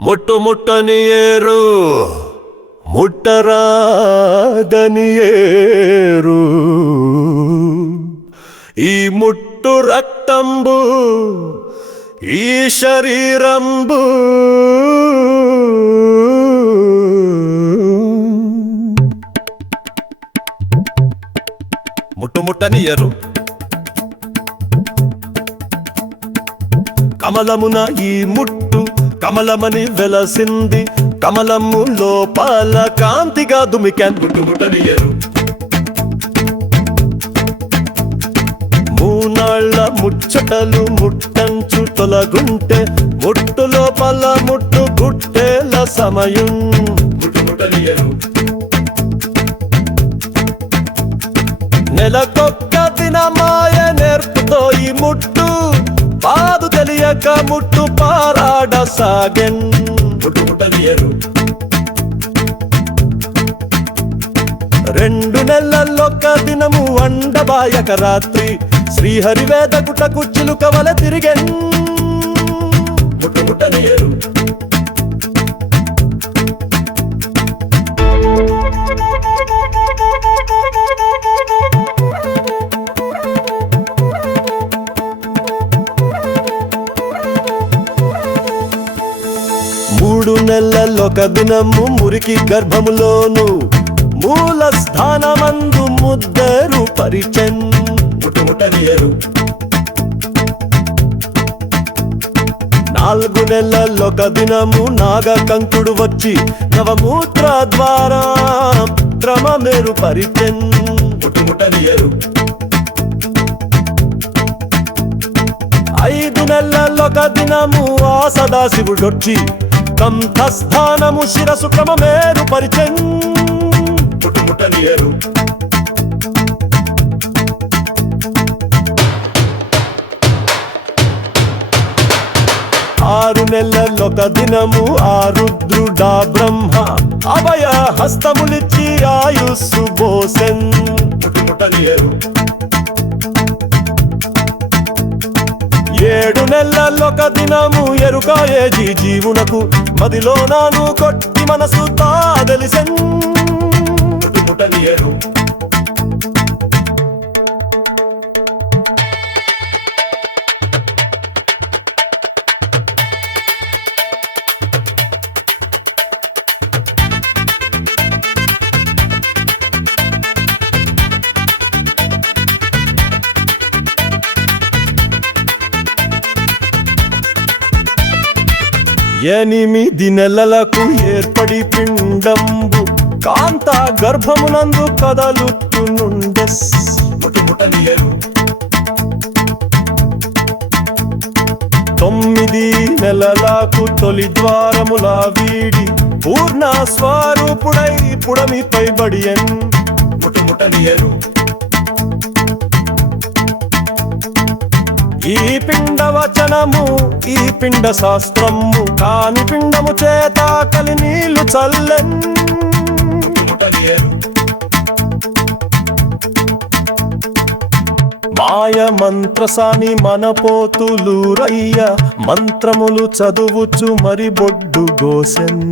ముట్టని ఏరు ముట్టరాదని ఏరు ఈ ముట్టు రక్తంబు ఈ శరీరంబు ముట్టని ఏరు కమలమున ఈ ముట్టు కమలమని వెలసింది కమలము లోపల కాంతిగా దుమికాన్ ముట్టని ఏరు మూనాళ్ళ ముచ్చటలు ముట్టంచు తొలగుంటే ముట్టు లోపల ముట్టు గుట్టేల సమయం ముట్టని ఏరు నెలకొక్క దినమాయ నేర్పుతో ఈ ముట్టు బాదు తెలియక ముట్టు పారాడ సాగెన్ ముట్టని ఏరు 2 నెలలొక్క దినము అండబాయక రాత్రి శ్రీహరి వేదకుటకు చిలుకవల తిరిగెన్ ముట్టని ఏరు మూడు నెలలొక దినము మురికి గర్భములోను మూల స్థానమందు ముద్దరు పరిచెన్ ముట్టని ఏరు 4 నెలలొక దినము నాగ కంకుడు వచ్చి నవమూత్ర ద్వారా క్రమమేరు పరిచెన్ ముట్టని ఏరు 5 నెలలొక దినము ఆ సదాశివుడొచ్చి కంఠస్థానము శిరసు క్రమమేరు పరిచెన్ ముట్టని ఏరు 6 నెలలొక దినము ఆ రుద్రుడా బ్రహ్మ అభయ హస్తములిచ్చి ఆయుస్సు బోసెన్ ముట్టని ఏరు 7 నెలలొక దినము ఎరుకాయే జీవునకు మదిలో నాను కొట్టి మనసు తాదెలిసెన్ ముట్టని ఏరు ఎనిమిది నెలలకు ఏర్పడి పిండంబు కాంత గర్భమునందు కదలుతునుండెస్ ముట్టని ఏరు 9 నెలలకు తొలి ద్వారముల వీడి పూర్ణ స్వరూపుడై పుడమిపై బడియన్ ముట్టని ఏరు ఈ పిండ వచనము ఈ పిండ శాస్త్రము కాని పిండము చేత కలి నీళ్లు చల్లెన్ ముట్టని ఏరు మాయ మంత్రసాని మనపోతులు రయ్య మంత్రములు చదువుచు మరి బొడ్డు గోసెన్